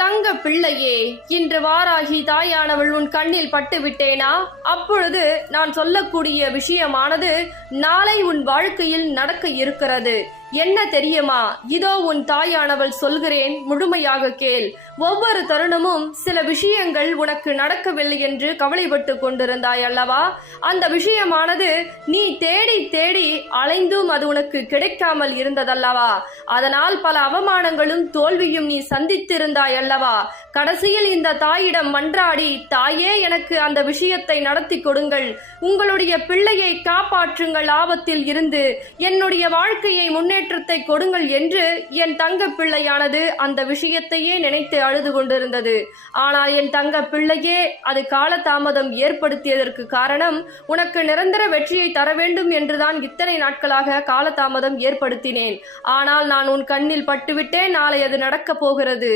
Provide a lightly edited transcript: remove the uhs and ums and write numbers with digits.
தங்க பிள்ளையே, இன்று வாராகி தாயானவள் உன் கண்ணில் பட்டு விட்டேனா? அப்பொழுது நான் சொல்லக்கூடிய விஷயமானது நாளை உன் வாழ்க்கையில் நடக்க இருக்கிறது. என்ன தெரியுமா? இதோ உன் தாயானவள் சொல்கிறேன், முழுமையாக கேள். ஒவ்வொரு தருணமும் சில விஷயங்கள் உனக்கு நடக்கவில்லை என்று கவலைப்பட்டு கொண்டிருந்தாய் அல்லவா? அந்த விஷயமானது நீ தேடி தேடி அலைந்தும் அது உனக்கு கிடைக்காமல் இருந்ததல்லவா? அதனால் பல அவமானங்களும் தோல்வியும் நீ சந்தித்திருந்தாய் அல்லவா? கடைசியில் இந்த தாயிடம் மன்றாடி, தாயே எனக்கு அந்த விஷயத்தை நடத்தி கொடுங்கள், உங்களுடைய பிள்ளையை காப்பாற்றுங்கள், ஆபத்தில் இருந்து என்னுடைய வாழ்க்கையை முன்னேற்றத்தை கொடுங்கள் என்று என் தங்க பிள்ளையானது அந்த விஷயத்தையே நினைத்து அழுது கொண்டிருந்தது. ஆனால் என் தங்க பிள்ளையே, அது காலதாமதம் ஏற்படுத்தியதற்கு காரணம் உனக்கு நிரந்தர வெற்றியை தர வேண்டும் என்றுதான் இத்தனை நாட்களாக காலதாமதம் ஏற்படுத்தினேன். ஆனால் நான் உன் கண்ணில் பட்டுவிட்டேன். நாளை அது நடக்கப் போகிறது.